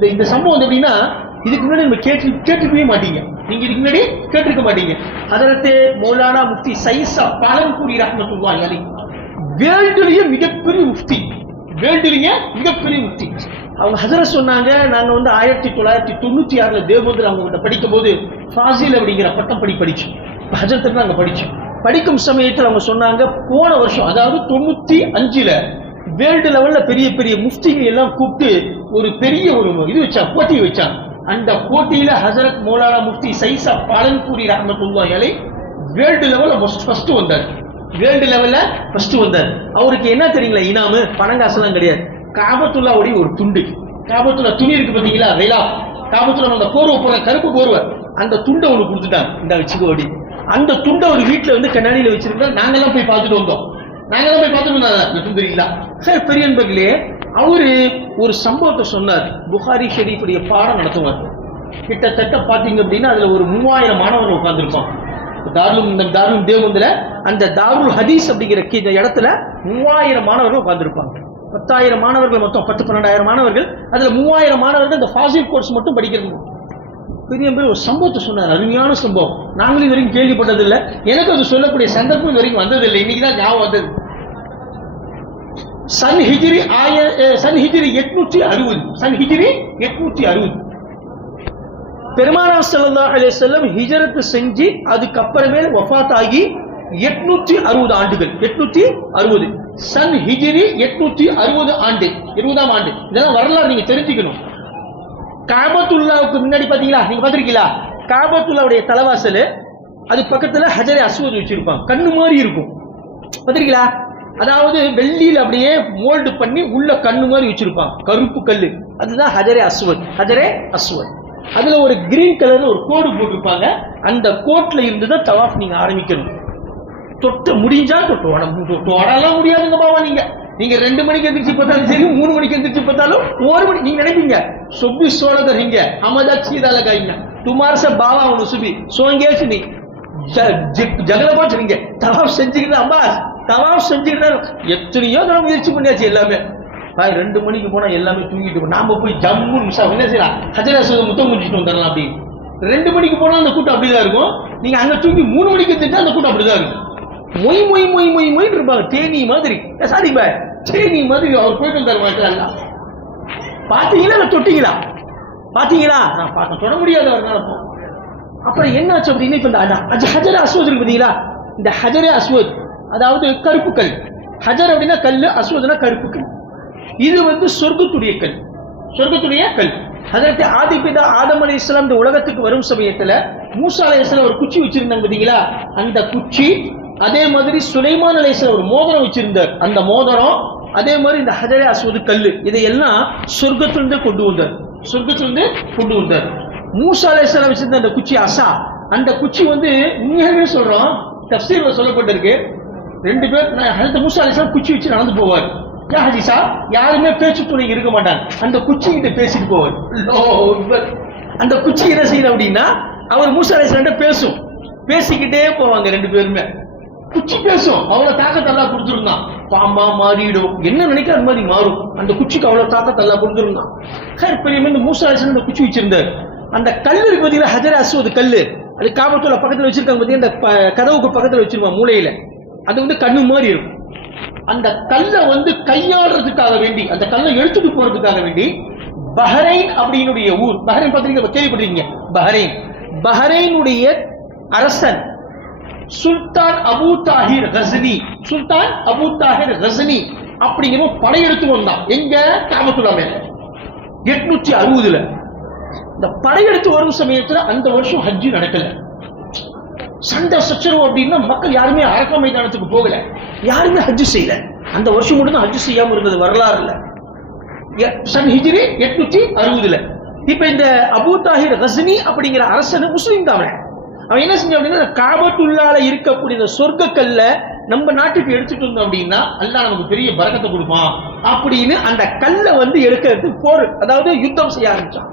இந்த சம்பவம் எப்படின்னா, இதுக்கு முன்னாடி நம்ம கேட்டிருக்கவே மாட்டீங்க. நீங்க இதுக்கு முன்னாடி கேட்டிருக்க மாட்டீங்க. ஹதரத் மௌலானா முஃப்தி சைஸா பாலன்பூரி ரஹ்மத்துல்லாஹி அலைஹி, வேர்ல்டுலயே மிகப்பெரிய முஃப்தி, வேர்ல்டுலயே மிகப்பெரிய முஃப்தி. அவங்க ஹஜரத் சொன்னாங்க, நாங்க 1996 தேவபந்தில் அவங்க கிட்ட படிக்கும் போது ஃபாசில் அப்படிங்கிற பட்டம் படிச்சோம். ஹஜரத்துக்கு நாங்க படிச்சோம். படிக்கும் சமயத்தில் அவங்க சொன்னாங்க, போன வருஷம் அதாவது 95 வேர்ல்டு லெவல்ல பெரிய பெரிய முஃப்திகள் எல்லாம் கூப்பிட்டு ஒரு பெரிய ஒரு இது போட்டி வச்சாங்க. அந்த போட்டியில ஹசரத் மௌலானா முஃப்தி சைஸா பாலன்பூரி ரஹ்மத்துல்லாஹி அலைஹி வேர்ல்டு லெவல்ல ஃபர்ஸ்ட் வந்தார். வேர்ல்டு லெவல்ல ஃபர்ஸ்ட் வந்தார். அவருக்கு என்ன தெரியுங்களா இனாமு? பணங்காசுலாம் கிடையாது. காபத்துல்லாவுடைய ஒரு துண்டு, காபத்துல்லா துணி இருக்கு பாத்தீங்களா, வெயிலா காபத்துல்லா அந்த போர்வை போற கருப்பு போர்வை, அந்த துண்டை ஒன்று கொடுத்துட்டாங்க, இந்த வச்சுக்கோ அப்படி. அந்த துண்டை ஒரு வீட்டுல வந்து கண்ணாடியில வச்சிருந்தா நாங்கெல்லாம் போய் பார்த்துட்டு வந்தோம். சரி பெரியன்பர்களே, அவரு ஒரு சம்பவத்தை சொன்னார். புகாரி ஷெரீஃபுடைய பாடம் நடத்துவார். கிட்டத்தட்ட பாத்தீங்க அப்படின்னா அதுல ஒரு 3000 மாணவர்கள் உட்கார்ந்துருப்பாங்க. தாருல் தேவபந்தில அந்த தாருல் ஹதீஸ் அப்படிங்கிற இந்த இடத்துல 3000 மாணவர்கள் உட்கார்ந்துருப்பாங்க. 10,000 மாணவர்கள் மொத்தம் 10-12,000 மாணவர்கள். அதுல 3000 மாணவர்கள் இந்த ஃபாசில் கோர்ஸ் மட்டும் படிக்கிறது. பெரிய ஒரு சம்பவத்தை சொன்னார், அருமையான சம்பவம். நாங்களும் இது வரைக்கும் கேள்விப்பட்டதில்லை, எனக்கு அது சொல்லக்கூடிய சந்தர்ப்பம் இது வரைக்கும் வந்ததில்லை. இன்னைக்குதான் ஞாபகம் வந்தது. சன் ஹிஜ்ரி 860 பெருமானார் ஸல்லல்லாஹு அலைஹி வஸல்லம் ஹிஜ்ரத் செஞ்சு அதுக்கப்புறமே வஃபாத் ஆகி 860 ஆண்டுகள். 860 சன் ஹிஜ்ரி 860 ஆண்டு, 20ஆம் ஆண்டு. இதெல்லாம் வரலாறு நீங்க தெரிஞ்சுக்கணும். காபத்துல்லாவுக்கு முன்னாடி பாத்தீங்களா, நீங்க பாத்திருக்கீங்களா, காபத்துல்லாவுடைய தலைவாசல் அது பக்கத்துல ஹஜரே அஸ்வத் வச்சிருப்பாங்க, கண்ணு மாதிரி இருக்கும். பாத்திருக்கீங்களா? அதாவது வெள்ளியில அப்படியே மோல்டு பண்ணி உள்ள கண்ணு மாதிரி வச்சிருப்பாங்க, கருப்பு கல்லு. அதுதான் ஹஜரே அஸ்வத். ஹஜரே அஸ்வத் அதுல ஒரு கிரீன் கலர்ல ஒரு கோடு போட்டிருப்பாங்க. அந்த கோட்ல இருந்துதான் தவாஃப் நீங்க ஆரம்பிக்கணும். தொட்டு முடிஞ்சா தொட்டு ஓடலாம் முடியாதுங்க பாவா. நீங்க 2 மணிக்கு எந்திரிச்சு பார்த்தாலும் சரி, 3 மணிக்கு எந்திரிச்சு பார்த்தாலும் 1 மணி நீங்க நினைப்பீங்க சுபி சோழதர் ஹிங்க அமதா சீதால காய்ங்க துமார் ச பாவா ஒன்று சுபி சோங்கேச்சு நீ ஜகலபா சொன்னீங்க தவாஃப் செஞ்சுக்கிட்டு அம்மா தவாஃப் செஞ்சுக்கிட்டு எத்தனையோ தடவை முயற்சி பண்ணியாச்சு. எல்லாமே 2 மணிக்கு போனா எல்லாமே தூங்கிட்டு நாம போய் ஜம்மு மிஷா என்ன செய்யலாம், ஹஜரா முத்தம் முடிச்சுட்டு வந்துடலாம். அப்படி 2 மணிக்கு போனா அந்த கூட்டம் அப்படிதான் இருக்கும். நீங்க அங்க தூங்கி 3 மணிக்கு எந்திரிச்சா அந்த கூட்டம் அப்படிதான் இருக்கும். மொய் மொய் மொய் மொய் மொய் இருப்பாங்க, தேனி மாதிரி. சாரி பாய், தேனி மாதிரி அவர் போயிட்டு வந்தார். பாத்தீங்களா இல்ல தொட்டீங்களா? பாத்தீங்களா? நான் பார்த்தேன், தொட முடியாது அவர்னால. அப்புறம் என்ன ஆச்சு அப்படின்னா, இப்ப இந்த ஹஜரே அஸ்வத் இருக்கு பாத்தீங்களா, இந்த ஹஜரே அஸ்வத் அதாவது கருப்பு கல். ஹஜர் அப்படின்னா கல்லு, அஸ்வத்னா கருப்பு கல். இது வந்து சொர்க்கத்துடைய கல், சொர்க்கத்துடைய கல். ஹஜரத் ஆதிபிதா ஆதம் அலைஹிஸ்ஸலாம் இந்த உலகத்துக்கு வரும் சமயத்துல மூசா அலைஹிஸ்ஸலாம் ஒரு குச்சி வச்சிருந்தாங்க பாத்தீங்களா, அந்த குச்சி. அதே மாதிரி சுலைமான் அலைஹிஸ்ஸலாம் ஒரு மோதிரம் வச்சிருந்தார், அந்த மோதிரம். அதே மாதிரி இந்த ஹஜரே அஸ்வத் கல்லு, இதையெல்லாம் சொர்க்கத்திலிருந்து கொண்டு வந்தார், சொர்க்கத்திலிருந்து கொண்டு வந்தார். மூசா அலைஹிஸ்ஸலாம் வச்சிருந்த அந்த குச்சி அசா, அந்த குச்சி வந்து உண்மையாகவே சொல்றோம், தஃப்சீர்ல சொல்லப்பட்டிருக்கு. 2 பேர் ஹஜரத் மூசா அலைஹிஸ்ஸலாம் குச்சி வச்சு நடந்து போவார். ஹதீஸா யாருமே பேச்சு துணை இருக்க மாட்டாங்க, அந்த குச்சி கிட்ட பேசிட்டு போவார். அந்த குச்சி என்ன செய்யணும் அப்படின்னா, அவர் மூசா அலைஹிஸ்ஸலாம் பேசும், பேசிக்கிட்டே போவாங்க 2 பேருமே. குச்சி பேசும், அவ்வளவு தாக்கத்தெல்லாம் கொடுத்துருந்தான். பாம்பா மாறிடும், என்ன நினைக்கிற அது மாதிரி மாறும். அந்த குச்சிக்கு அவ்வளவு தாக்கத்தெல்லாம் கொடுத்துருந்தான். பெரிய இந்த மூசா அலைஹிஸ்ஸலாம் அந்த குச்சி வச்சிருந்தார். அந்த கல்லு இருக்கு பாத்தீங்களா, ஹஜரே அஸ்வத் கல்லு, அது காபத்துல்லா பக்கத்துல வச்சிருக்காங்க பாத்தீங்கன்னா, இந்த கதவுக்கு பக்கத்துல வச்சிருப்பாங்க மூலையில. அது வந்து கண்ணு மாதிரி இருக்கும். அந்த கல்லை வந்து கையாடுறதுக்காக வேண்டி, அந்த கல்லை எடுத்துட்டு போறதுக்காக வேண்டி பஹ்ரைன் அப்படின்னுடைய ஊர், பஹ்ரைன் பத்திரிக்கை கேள்விப்பட்டிருக்கீங்க, பஹ்ரைன், பஹ்ரைனுடைய அரசன் சுல்தான் அபு தாஹிர் கஸ்னி, சுல்தான் அபு தாஹிர் கஸ்னி அப்படிங்கிற படையெடுத்து வந்தான். எங்க? காபத்துல்லா மேல 860. இந்த படையெடுத்து வரும் சமயத்துல அந்த வருஷம் ஹஜ்ஜி நடக்கல. சண்டை சச்சரவு அப்படின்னா மக்கள் யாருமே அரக்க மைதானத்துக்கு போகல, யாருமே ஹஜ்ஜு செய்யல. அந்த வருஷம் மட்டும் தான் ஹஜ்ஜு செய்யாம இருந்தது வரலாறு இல்ல. சன் ஹிஜ்ரி 860. இப்ப இந்த அபு தாஹிர் கஸ்னி அப்படிங்கிற அரசன் முஸ்லீம் தான். அவன் என்ன செஞ்சான் அப்படின்னா, காபத்துல்லால இருக்கக்கூடிய இந்த சொர்க்க கல்ல நம்ம நாட்டுக்கு எடுத்துட்டு வந்தோம் அப்படின்னா அல்லாஹ் நமக்கு பெரிய பரக்கத்தை கொடுப்பான் அப்படின்னு அந்த கல்லை வந்து எடுக்கிறதுக்கு போர், அதாவது யுத்தம் செய்ய ஆரம்பிச்சான்.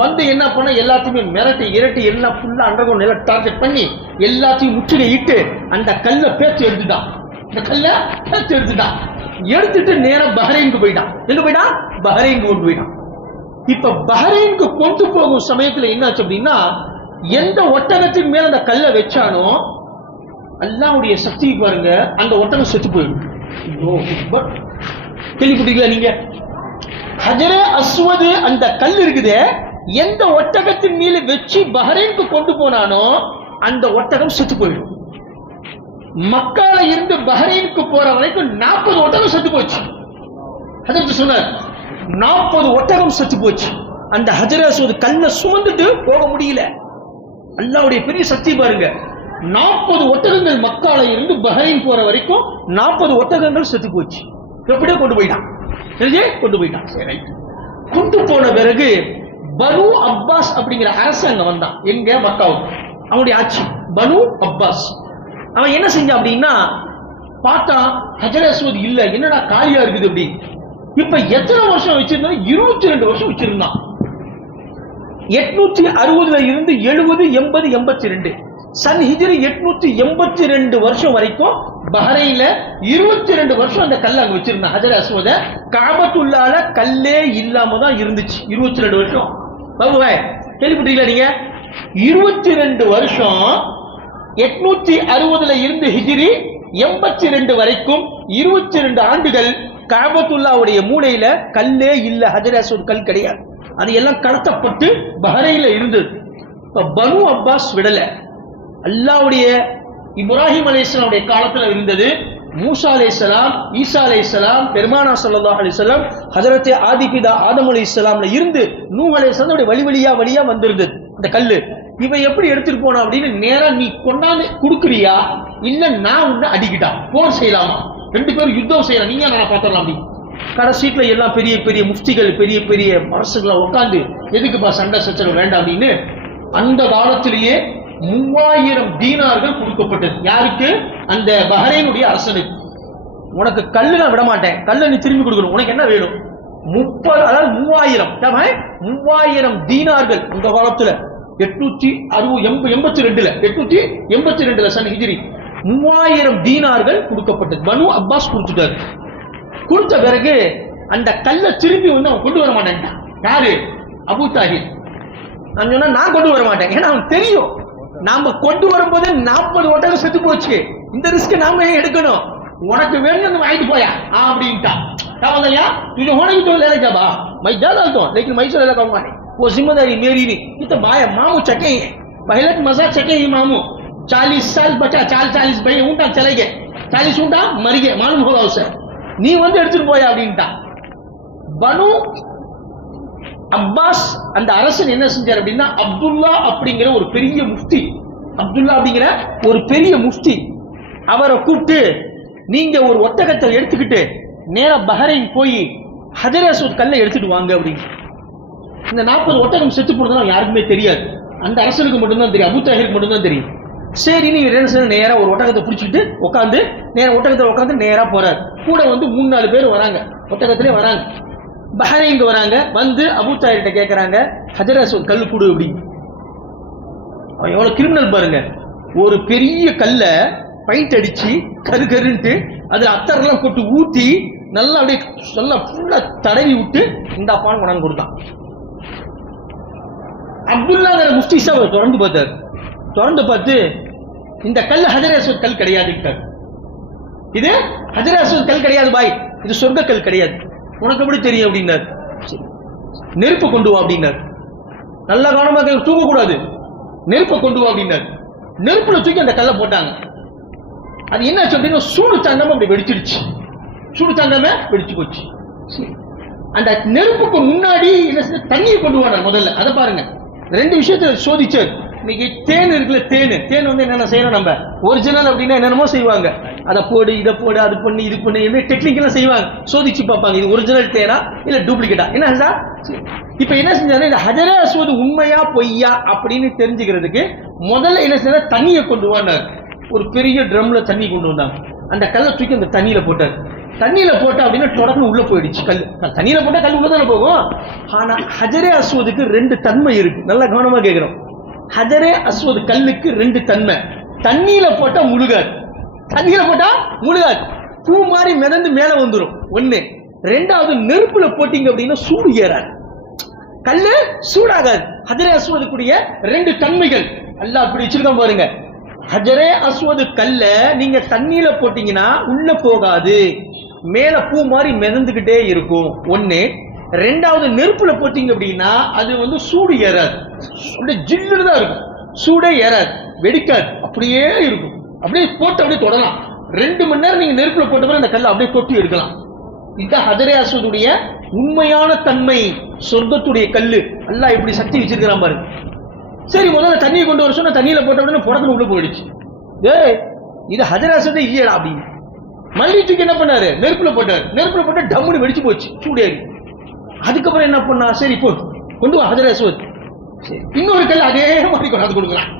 வந்து என்ன பண்ண, எல்லாத்தையுமே மிரட்டி இரட்டி எல்லாம் ஃபுல்லா அண்டர்கிரவுண்ட் எல்லாம் டார்கெட் பண்ணி எல்லாத்தையும் முற்றுகையிட்டு அந்த கல்லை பேச்சு எடுத்துட்டான். அந்த கல்லை பேச்சு எடுத்துட்டான். எடுத்துட்டு நேரம் பஹ்ரைனுக்கு போயிட்டான். எங்க போயிட்டான்? பஹ்ரைனுக்கு கொண்டு போயிட்டான். இப்ப பஹ்ரைனுக்கு கொண்டு போகும் சமயத்துல என்னாச்சு அப்படின்னா, எந்த ஒட்டகத்தின் மேல அந்த கல்லை வச்சானோ அல்லாஹ்வுடைய சக்தி பாருங்க, அந்த ஒட்டகம் செத்து போயிடும். கேள்விப்பட்டீங்களா நீங்க? ஹஜரே அஸ்வது அந்த கல் இருக்குது, எந்த ஒட்டகத்தின் மீது வச்சு பஹ்ரைனுக்கு கொண்டு போனானோ அந்த ஒட்டகம் செத்து போயிடும். மக்கால இருந்து பஹ்ரைனுக்கு போற வரைக்கும் 40 ஒட்டகம் செத்து போச்சு. ஹஜரத் சொன்னார் 40 ஒட்டகம் செத்து போச்சு. அந்த ஹஜரே அஸ்வது கல்லை சுமந்துட்டு போக முடியல. அல்லாஹ்வுடைய பெரிய சக்தி பாருங்க, 40 ஒட்டகங்கள் மக்கால இருந்து பஹ்ரைன் போற வரைக்கும் 40 ஒட்டகங்கள் செத்து போச்சு. எப்படியே கொண்டு போயிட்டான், கொண்டு போயிட்டான். சரி, கொண்டு போன பிறகு பனு அப்பாஸ் அப்படிங்கிற அரசாங்கம் வந்தான் எங்க மக்காவுக்கு, அவனுடைய ஆட்சி பனு அப்பாஸ். அவன் என்ன செஞ்சான் அப்படின்னா, பார்த்தா ஹஜரே அஸ்வத் இல்ல, என்னடா காலியா இருக்குது அப்படி. இப்ப எத்தனை வருஷம் வச்சிருந்தான்? 22 வருஷம் வச்சிருந்தான். 860 இருந்து 70, 80, 82 சன் ஹிஜ்ரி 882 வருஷம் வரைக்கும் பஹ்ரைன்ல 22 வருஷம் அந்த கல்ல அங்க வச்சிருந்தான் ஹஜரே அஸ்வத. காபத்துல்லால கல்லே இல்லாம தான் இருந்துச்சு 22 வருஷம். பாருங்க, கேள்விப்பட்டீங்களா நீங்க? 22 வருஷம் 860 இருந்து ஹிஜ்ரி 82 வரைக்கும் 22 ஆண்டுகள் காபத்துல்லாவுடைய மூலையில கல்லே இல்ல, ஹஜரே அஸ்வத் கல் கிடையாது. அது எல்லாம் கடத்தப்பட்டு பஹ்ரைன்ல இருந்தது. பனு அப்பாஸ் விடல. அல்லாஹ்வுடைய இப்ராஹிம் அலைஹிஸ்ஸலாமுடைய காலத்துல இருந்தது, மூசா அலைஹிஸ்ஸலாம், ஈசா அலைஹிஸ்ஸலாம், பெருமானா ஸல்லல்லாஹு அலைஹி வஸல்லம், ஹஜரத் ஆதிபிதா ஆதம் அலைஹிஸ்ஸலாம்ல இருந்து நூஹ் அலைஹிஸ்ஸலாம் வழியா வந்திருந்தது அந்த கல்லு. இவன் எப்படி எடுத்துட்டு போனா அப்படின்னு, நேரா நீ கொண்டாந்து கொடுக்குறியா இல்ல நான் உன்னை அடிக்கிட்டா போர் செய்யலாமா, 2 பேரும் யுத்தம் செய்யலாம், நீங்க நான் பாத்திரலாம் அப்படி. கடைசீட்ல எல்லாம் பெரிய பெரிய முஃப்திகள், பெரிய பெரிய அரசுகளை உட்காந்து எதுக்குப்பா சண்டை சச்சரவு வேண்டாம் அப்படின்னு அந்த காலத்திலேயே 3000 தீனார்கள் கொடுக்கப்பட்டது. யாருக்கு? அந்த பஹ்ரைனுடைய அரசனுக்கு. உனக்கு கல்லு நான் விட மாட்டேன், கல்லை நீ திரும்பி கொடுக்கணும், உனக்கு என்ன வேணும்? 3000 தீனார்கள் அந்த காலத்துல 882 சன் ஹிஜ்ரி 3000 தீனார்கள் கொடுக்கப்பட்டது. பனு அப்பாஸ் கொடுத்துட்டாரு. கொடுத்த பிறகு அந்த கல்லை திரும்பி வந்து அவன் கொண்டு வர மாட்டேன். யாரு? அபூ தாஹிர். நான் சொன்னா நான் கொண்டு வர மாட்டேன், ஏன்னா அவன் தெரியும் நாம கொண்டு வரும்போது 40 ஒட்டகம் செத்து போச்சு, இந்த ரிஸ்க் நாம ஏன் எடுக்கணும், உனக்கு வேணும் வாங்கிட்டு போயா அப்படின்ட்டான். तुझे होने की तो लेने का बा मैं जा डालता हूँ, लेकिन मैं से लगाऊंगा नहीं, वो जिम्मेदारी मेरी नहीं. ये तो भाई मामू चके ही है, पहले तो मजा चके ही मामू 40 साल बचा, 40 भाई ऊँटा चले गए, 40 ऊँटा मर गए, मालूम होगा उसे, நீ வந்து எடுத்துட்டு போயா அப்படின்ட்டான். பனு அப்பாஸ் அந்த அரசன் என்ன செஞ்சார் அப்படின்னா, அப்துல்லா அப்படிங்கிற ஒரு பெரிய முஃப்தி, அவரை கூப்பிட்டு நீங்க ஒரு ஒட்டகத்தை எடுத்துக்கிட்டு நேரா பஹ்ரைன் போய் ஹஜரே அஸ்வத் கல்லை எடுத்துட்டு வாங்க அப்படின்னு. இந்த 40 ஒட்டகம் செத்து போனதுலாம் யாருக்குமே தெரியாது, அந்த அரசனுக்கு மட்டும்தான் தெரியும், அபூ தாஹிருக்கு மட்டும்தான் தெரியும். சரி, நீ நேரா ஒரு ஒட்டகத்தை பிடிச்சிட்டு உட்காந்து ஒட்டகத்தில் உட்காந்து நேரா போறாரு. கூட வந்து 3-4 பேர் வராங்க, ஒட்டகத்திலே வராங்க, பஹ்ரைனுக்கு வராங்க. வந்து அபூ தாஹிர்கிட்ட கேட்கறாங்க, ஹஜரே அஸ்வத் கல்லு கூடு அப்படின்னு. அவன் எவ்வளவு கிரிமினல் பாருங்க, ஒரு பெரிய கல்ல பைண்ட் அடிச்சு கருன்ட்டு அதுல அத்தரெல்லாம் போட்டு ஊத்தி நல்லா அப்படியே நல்லா ஃபுல்லா தடவி விட்டு இந்த அப்பான்னு கொண்டாந்து கொடுத்தான். அப்துல்லா முஃப்தி சாஹிப் திறந்து பார்த்து இந்த கல் ஹஜரே அஸ்வத் கல் கிடையாது, இது ஹஜரே அஸ்வத் கல் கிடையாது பாய், இது சொர்க்க கல் கிடையாது, உனக்கு எப்படி தெரியும் அப்படின்னாரு. நெருப்பு கொண்டு வா அப்படின்னாரு. நல்ல கவனமா தூங்கக்கூடாது, நெருப்பை கொண்டு வா அப்படின்னாரு. நெருப்புல தூக்கி அந்த கல்லை போட்டாங்க. அது என்ன அப்படின்னா சூடு தாங்காம அப்படி வெடிச்சிருச்சு, வெடிச்சு போச்சு. அந்த நெருப்புக்கு முன்னாடி என்ன தண்ணியை கொண்டு வாங்க முதல்ல, அதை பாருங்க. 2 விஷயத்தை சோதிச்சார். இன்னைக்கு தேன் இருக்குல்ல, தேன் வந்து என்னென்ன செய்யணும், நம்ம ஒரிஜினல் அப்படின்னா என்னென்னமோ செய்வாங்க, அதை போடு இதை போடு அது பண்ணி இது பண்ணி என்ன டெக்னிக்கெல்லாம் செய்வாங்க, சோதிச்சு பார்ப்பாங்க இது ஒரிஜினல் தேனா இல்ல டூப்ளிகேட்டா. என்ன சார் இப்ப என்ன செஞ்சாரு, இந்த ஹஜரே அஸ்வத் உண்மையா பொய்யா அப்படின்னு தெரிஞ்சுக்கிறதுக்கு முதல்ல என்ன செஞ்சா தண்ணியை கொண்டு வானார். ஒரு பெரிய ட்ரம்ல தண்ணி கொண்டு வந்தாங்க. அந்த கல்லை தூக்கி அந்த தண்ணியில போட்டார். தண்ணியில போட்டா அப்படின்னா தொடர்ந்து உள்ள போயிடுச்சு கல். தண்ணியில போட்டா கல் உள்ளதானே போகும். ஆனா ஹஜரே அஸ்வதுக்கு 2 தன்மை இருக்கு, நல்லா கவனமா கேட்கிறோம். ஹஜரே அஸ்வத் கல்லுக்கு 2 தன்மை. தண்ணியில போட்டா முழுகாது, பூ மாதிரி மிதந்து மேல வந்துடும் ஒண்ணு. 2வது நெருப்புல போட்டீங்க அப்படின்னா சூடு ஏறாது. கல்லு சூடாகாது. ஹஜரே அஸ்வதுக்குரிய 2 தன்மைகள் அல்லாஹ் அப்படி வச்சிருக்கான் பாருங்க. ஹஜரே அஸ்வது கல்ல நீங்க தண்ணியில போட்டீங்கன்னா உள்ள போகாது, மேல பூ மாதிரி மிதந்துகிட்டே இருக்கும் ஒண்ணு. 2வது நெருப்புல போட்டீங்க அப்படின்னா அது வந்து சூடு ஏறாது, அப்படியே ஜில்லுன்னு தான் இருக்கும், சூடே ஏறாது, வெடிக்காது, அப்படியே இருக்கும். அப்படியே போட்டு அப்படியே தொடலாம். 2 மணி நேரம் நீங்க நெருப்புல போட்ட அந்த கல்லை அப்படியே தொட்டி எடுக்கலாம். இதுதான் ஹஜரே அஸ்வதுடைய உண்மையான தன்மை. சொர்க்கத்துடைய கல்லு அல்லாஹ் இப்படி சக்தி வச்சிருக்கிறான் பாருங்க. சரி, முதல்ல தண்ணியை கொண்டு வர சொன்னா தண்ணியில போட்ட உடனே புடத்துல உள்ள போயிடுச்சு. இது ஹஜரே அஸ்வதே இல்லையடா அப்படின்னு மல்லிச்சுக்கு என்ன பண்ணாரு, நெருப்புல போட்டாரு. நெருப்புல போட்டா டம்முன்னு வெடிச்சு போச்சு, சூடேறி. அதுக்கப்புறம் என்ன பண்ணா, சரி போ கொண்டு வா ஹஜரே அஸ்வத். இன்னொரு கல் அதே மாதிரி கொண்டாந்து கொடுக்குறான்.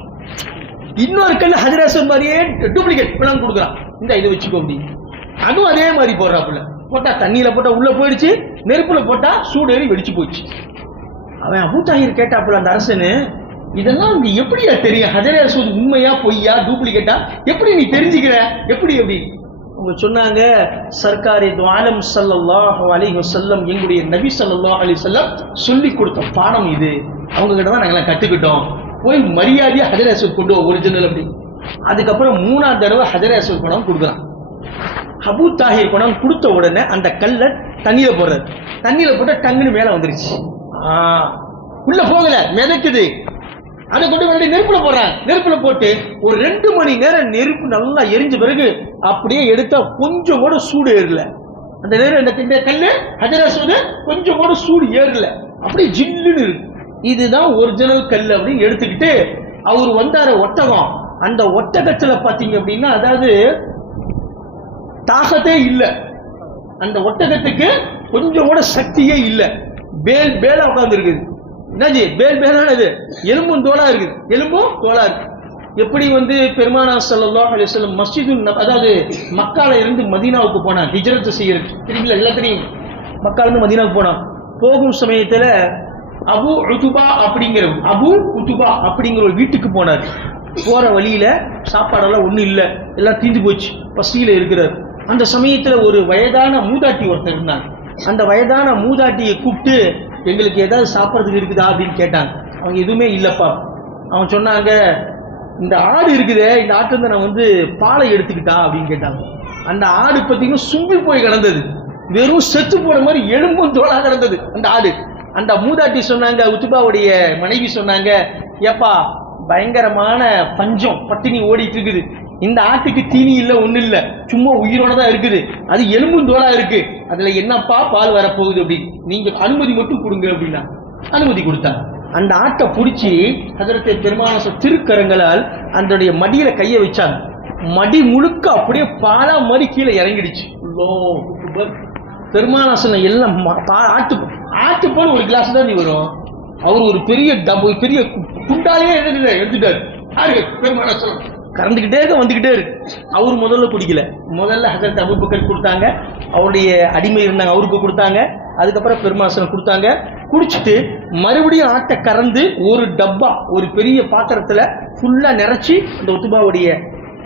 இன்னொரு கல் ஹஜரே அஸ்வத் மாதிரியே டூப்ளிகேட் கொண்டாந்து கொடுக்குறான். இந்த இதை வச்சுக்கோ அப்படின்னு. அதுவும் அதே மாதிரி போடுறாப்புல. போட்டா தண்ணியில போட்டா உள்ள போயிடுச்சு, நெருப்புல போட்டா சூடேறி வெடிச்சு போச்சு. அவன் அபூ தாஹிர் கேட்டாப்புல அந்த அரசனு, இதெல்லாம் நீ எப்படியா தெரியும், ஹஜரே அஸ்வத் உண்மையா பொய்யா டூப்ளிகேட்டா எப்படி நீ தெரிஞ்சுக்கிற, எப்படி எப்படி? அவங்க சொன்னாங்க, சர்க்காரி துஆலம் ஸல்லல்லாஹு அலைஹி வஸல்லம் எங்களுடைய நபி ஸல்லல்லாஹு அலைஹி வஸல்லம் சொல்லி கொடுத்த பாடம் இது. அவங்க கிட்ட தான் நாங்க கத்துக்கிட்டோம். போய் மரியாதையா ஹஜரே அஸ்வத் கொண்டு ஒரிஜினல் அப்படி. அதுக்கப்புறம் 3ஆவது தடவை ஹஜரே அஸ்வத் கொண்டாந்து கொடுக்குறான். அபூ தாஹிர் கொண்டாந்து கொடுத்த உடனே அந்த கல்லை தண்ணியில போடுறது. தண்ணியில போட்ட டங்குன்னு மேல வந்துருச்சு. உள்ள போகல, மிதக்குது. அதை கொண்டு வந்து நெருப்புல போடுறான். நெருப்புல போட்டு ஒரு 2 மணி நேரம் நெருப்பு நல்லா எரிஞ்ச பிறகு அப்படியே எடுத்தா கொஞ்சம் கூட சூடு ஏறல. அந்த நேரம் இந்த கல்லு ஹஜரே அஸ்வத் கொஞ்சம் கூட சூடு ஏறல, அப்படியே ஜில்லுன்னு இருக்கு. இதுதான் ஒரிஜினல் கல் அப்படின்னு எடுத்துக்கிட்டு அவர் வந்தார ஒட்டகம். அந்த ஒட்டகத்துல பாத்தீங்க அப்படின்னா அதாவது தாகத்தே இல்லை, அந்த ஒட்டகத்துக்கு கொஞ்சம் கூட சக்தியே இல்லை. பேல் பேலா உட்கார்ந்து இருக்குது. என்னஜி பேல் பேலானது, எலும்பும் தோலா இருக்குது, எலும்பும் தோலா இருக்கு. எப்படி வந்து பெருமானார் ஸல்லல்லாஹு அலைஹி வஸல்லம் மஸ்ஜிது அதாவது மக்கால இருந்து மதீனாவுக்கு போனான் ஹிஜ்ரத் செய்யறது, தெரியுங்களா? எல்லாத்தையும் மக்கால இருந்து மதீனாவுக்கு போனான். போகும் சமயத்துல அபு உதுபா அப்படிங்கிற ஒரு வீட்டுக்கு போனார். போற வழியில சாப்பாடெல்லாம் ஒண்ணும் இல்லை, எல்லாம் தீந்து போச்சு, பசியில இருக்கிறார். அந்த சமயத்துல ஒரு வயதான மூதாட்டி ஒருத்தர் இருந்தாங்க. அந்த வயதான மூதாட்டியை கூப்பிட்டு, எங்களுக்கு ஏதாவது சாப்பிட்றதுக்கு இருக்குதா அப்படின்னு கேட்டாங்க. அவங்க எதுவுமே இல்லப்பா. அவங்க சொன்னாங்க, இந்த ஆடு இருக்குதே, இந்த ஆட்டு வந்து நான் வந்து பாலை எடுத்துக்கிட்டா அப்படின்னு கேட்டாங்க. அந்த ஆடு பார்த்தீங்கன்னா சும்பி போய் கிடந்தது, வெறும் செத்து போன மாதிரி எலும்பும் தோலா கிடந்தது அந்த ஆடு. அந்த மூதாட்டி சொன்னாங்க, உத்துபாவுடைய மனைவி சொன்னாங்க, ஏப்பா பயங்கரமான பஞ்சம் பட்டினி ஓடிட்டு இருக்குது, இந்த ஆட்டுக்கு தீனி இல்லை ஒண்ணு இல்லை, சும்மா உயிரோட தான் இருக்குது, அது எலும்பும் தோலா இருக்கு, அதுல என்னப்பா பால் வரப்போகுது அப்படின்னு நீங்க அனுமதி மட்டும் கொடுங்க அப்படின்னா அனுமதி கொடுத்தாங்க. அந்த ஆட்டை பிடிச்சி ஹஜரத் பெருமானார் திருக்கரங்களால் அதனுடைய மடியில கையை வச்சாங்க. மடி முழுக்க அப்படியே பாலா மாதிரி கீழே இறங்கிடுச்சு. பெருமானார் எல்லாம் ஆட்டு போல ஒரு கிளாஸ் தான் நீ வரும். அவர் ஒரு பெரிய பெரிய குண்டாலேயே எடுத்துட்டாரு. பெருமானார் கறந்துக்கிட்டே வந்துகிட்டே இருக்கு. அவர் முதல்ல குடிக்கல. முதல்ல ஹஜரத் அபூபக்கர் கொடுத்தாங்க, அவருடைய அடிமை இருந்தாங்க, அவருக்கு கொடுத்தாங்க. அதுக்கப்புறம் பெருமாசனம் கொடுத்தாங்க. குடிச்சிட்டு மறுபடியும் ஆட்டை கறந்து ஒரு டப்பா ஒரு பெரிய பாத்திரத்துல ஃபுல்லா நிறைச்சி அந்த உத்துபாவுடைய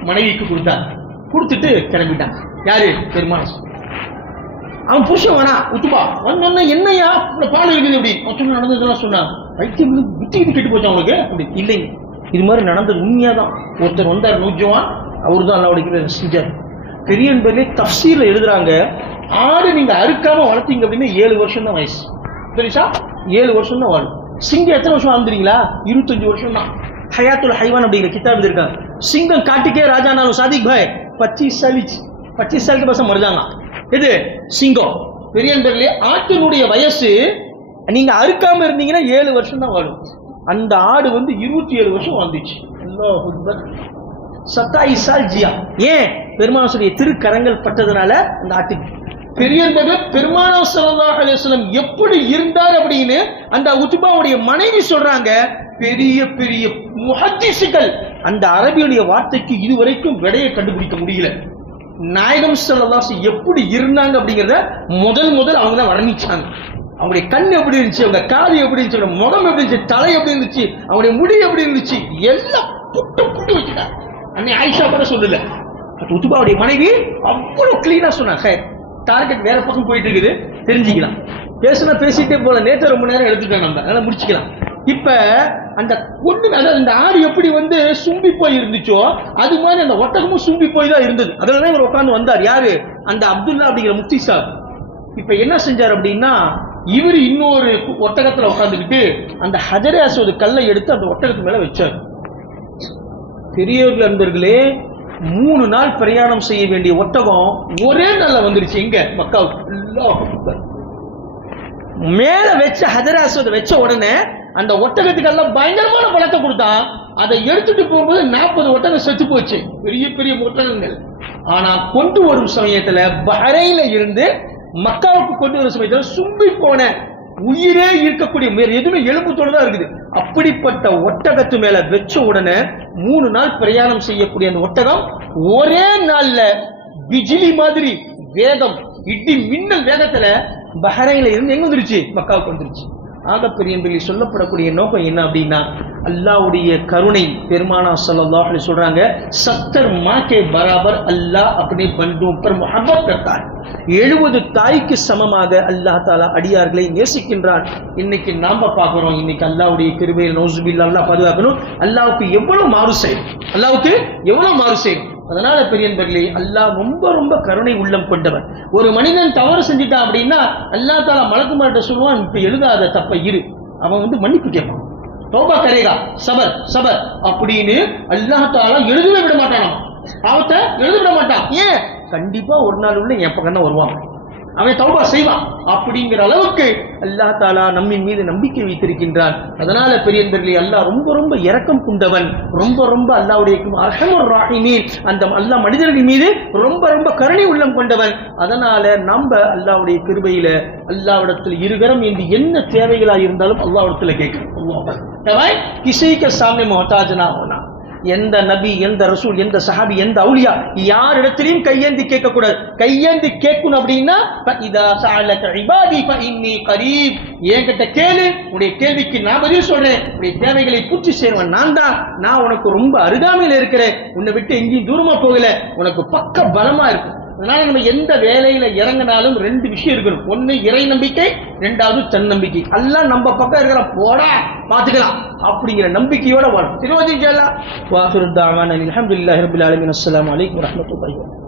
மனைவிக்கு கொடுத்தாங்க. கொடுத்துட்டு கிளம்பிட்டாங்க. யாரு? பெருமாசனம். அவன் புருஷன் வேணா உத்துபா வந்தோன்னா என்னையா பால் இருக்குது அப்படி மொத்தம் நடந்ததுலாம் சொன்னான். வைத்தியம் புத்தி கெட்டு போச்சு அவங்களுக்கு அப்படி இல்லைங்க. இது மாதிரி நடந்தது உண்மையாதான். ஒருத்தர் வந்தார் நூஜுவான், அவரு தான் அல்லாஹ்வுடைய செஞ்சார். பெரிய என்பதிலே தஃப்சீர்ல எழுதுறாங்க, ஆடு நீங்க அறுக்காம வளர்த்தீங்க அப்படின்னா 7 வருஷம் தான் வயசு. சரிசா? 7 வருஷம் தான் வாழும். சிங்கம் எத்தனை வருஷம் வாழ்ந்துறீங்களா? 25 வருஷம் தான். ஹயாத்துல் ஹைவான் அப்படிங்கிற கிதாப் இருக்காங்க. சிங்கம் காட்டுக்கே ராஜானாலும் சாதிக் பாய் 25 சாலுக்கு பசங்க மறுதாங்க. இது சிங்கம். பெரிய என்பதிலே ஆட்டினுடைய வயசு நீங்க அறுக்காம இருந்தீங்கன்னா 7 வருஷம் தான் வாழும். அந்த ஆடு வந்து 27 வருஷம் வாழ்ந்துச்சு. அல்லாஹ் அக்பர். 27 சால் ஜியா. ஏன்? பெருமானாருடைய திருக்கரங்கள் பட்டதுனால அந்த ஆட்டுக்கு. பெரிய பெருமானார் ஸல்லல்லாஹு அலைஹி வஸல்லம் எப்படி இருந்தார் அப்படின்னு அந்த உத்பாவுடைய மனைவி சொல்றாங்க. பெரிய பெரிய முஹத்திஸ்கள் அந்த அரபியுடைய வார்த்தைக்கு இதுவரைக்கும் விடையை கண்டுபிடிக்க முடியல. நாயகம் ஸல்லல்லாஹு அலைஹி வஸல்லம் எப்படி இருந்தாங்க அப்படிங்கிறத முதல் அவங்க தான் வர்ணிச்சாங்க. அவங்களுடைய கண் எப்படி இருந்துச்சு, அவங்க காது எப்படி இருந்துச்சு, அவங்க முகம் எப்படி இருந்துச்சு, தலை எப்படி இருந்துச்சு, அவங்களுடைய முடி எப்படி இருந்துச்சு, எல்லாம் புட்டு வச்சுட்டாங்க. அன்னை ஆயிஷா கூட சொல்லல. உத்பாவுடைய மனைவி அவ்வளவு கிளீனா சொன்னாங்க. டார்கெட் வேற பக்கம் போயிட்டு இருக்குது, தெரிஞ்சுக்கலாம். பேசிட்டே போல. நேற்று ரொம்ப நேரம் எடுத்துட்டோம், நம்ம அதனால முடிச்சுக்கலாம். இப்ப அந்த பொண்ணு, அதாவது இந்த ஆடு எப்படி வந்து சும்பி போய் இருந்துச்சோ அது மாதிரி அந்த ஒட்டகமும் சும்பி போய் தான் இருந்தது. அதனால இவர் உட்கார்ந்து வந்தார். யாரு? அந்த அப்துல்லா அப்படிங்கிற முஃப்தி சாப். இப்ப என்ன செஞ்சார் அப்படின்னா, இவர் இன்னொரு ஒட்டகத்துல உட்காந்துக்கிட்டு அந்த ஹஜரே அஸ்வத் கல்லை எடுத்து அந்த ஒட்டகத்து மேல வச்சார். பெரியவர்கள் நண்பர்களே, 3 நாள் பிரயாணம் செய்ய வேண்டிய ஒட்டகம் ஒரே நாள்ல வந்துருச்சு. எங்க? மக்காவுக்கு. மேல வச்ச ஹஜரே அஸ்வத் வச்ச உடனே அந்த ஒட்டகத்துக்கெல்லாம் பயங்கரமான பலத்தை கொடுத்தான். அதை எடுத்துட்டு போகும்போது 40 ஒட்டகம் செத்து போச்சு, பெரிய பெரிய ஒட்டகங்கள். ஆனா கொண்டு வரும் சமயத்துல பஹரைன்ல இருந்து மக்காவுக்கு கொண்டு வரும் சமயத்துல சும்பி போன உயிரே இருக்கக்கூடிய எதுவுமே எலும்புத்தோடு தான் இருக்குது. அப்படிப்பட்ட ஒட்டகத்து மேல வச்ச உடனே 3 நாள் பிரயாணம் செய்யக்கூடிய அந்த ஒட்டகம் ஒரே நாள்ல பிஜிலி மாதிரி வேகம், இடி மின்னல் வேகத்துல பஹரைன்ல இருந்து எங்க வந்துருச்சு? மக்காவுக்கு வந்துருச்சு. ஆகப்பெரிய சொல்லப்படக்கூடிய நோக்கம் என்ன அப்படின்னா, அல்லாஹ்வுடைய கருணை. பெருமானா ஸல்லல்லாஹு அலைஹி சொல்றாங்க, 70 माँ के बराबर अल्लाह अपने बंदों पर मोहब्बत करता है. 70 தாய்க்கு சமமாக அல்லாஹ் தஆலா அடியார்களை நேசிக்கின்றான். இன்னைக்கு நாம பார்க்கிறோம், இன்னைக்கு அல்லாஹ்வுடைய கிருபையில் நௌசுபில்லா, அல்லாஹ் பாதுகாக்கணும், அல்லாஹ்வுக்கு எவ்வளவு மாறு செய்யும், அல்லாஹ்வுக்கு எவ்வளவு மாறு செய்யும். அதனால பெரியவர்களே, அல்லாஹ் ரொம்ப ரொம்ப கருணை உள்ளம் கொண்டவன். ஒரு மனிதன் தவறு செஞ்சுட்டான் அப்படின்னா அல்லாஹ் தஆலா மலக்குமார்ட்ட சொல்லுவான், இப்ப எழுதாத தப்ப இரு, அவன் வந்து மன்னிப்பு கேட்பான். தௌபா கரேகா, சபர் சபர் அப்படின்னு அல்லாஹ் தஆலா எழுதவே விட மாட்டானாம். பாவத்தை எழுத விட மாட்டான். ஏன்? கண்டிப்பா ஒரு நாள் உள்ள என் பக்கம் தான் வருவான், அவன் தௌபா செய்வான் அப்படிங்கிற அளவுக்கு அல்லாஹ் தஆலா நம்மின் மீது நம்பிக்கை வைத்திருக்கின்றான். அதனால பெரியவர்களே, அல்லாஹ் ரொம்ப ரொம்ப இரக்கம் கொண்டவன், ரொம்ப ரொம்ப அல்லாஹ்வுடைய அர்ஹமுர் ராஹிமீன், அந்த அல்லாஹ் மனிதர்கள் மீது ரொம்ப ரொம்ப கருணை உள்ளம் கொண்டவன். அதனால நம்ம அல்லாஹ்வுடைய கிருபையில அல்லாஹ்விடத்தில் இருகரம் என்று என்ன தேவைகளா இருந்தாலும் அல்லாஹ்விடத்துல கேட்கணும். அல்லாஹ் கிசி கே சாமனே முஹ்தாஜ் நா ஹோனா. எந்த நபி, எந்த ரசூல், எந்த சஹாபி, எந்த அவுலியா யாரிடத்திலையும் கையேந்தி கேட்க கூடாது. கையேந்தி கேட்கணும் அப்படின்னா இதா சஅலக இபாதி ஃபஇன்னி கரீப், என்கிட்ட கேளு, உடைய கேள்விக்கு நான் பதில் சொல்றேன், உடைய தேவைகளை பூர்த்தி செய்வேன். நான் உனக்கு ரொம்ப அருகாமையில் இருக்கிறேன், உன்னை விட்டு எங்கேயும் தூரமா போகல, உனக்கு பக்க பலமா இருக்கும். அதனால நம்ம எந்த வேலையில இறங்கினாலும் 2 விஷயம் இருக்கணும். ஒன்னு இறை நம்பிக்கை, 2வது தன்னம்பிக்கை. அல்லாஹ் நம்ம பக்கம் இருக்கிற போடா பாத்துக்கலாம் அப்படிங்கிற நம்பிக்கையோட வரும். திருவதி ஜல்லா வாஹிரு தாவானா அல்ஹம்துலில்லாஹி ரப்பில் ஆலமீன். அஸ்ஸலாமு அலைக்கும் வரஹ்மத்துல்லாஹி வபரகாத்துஹு.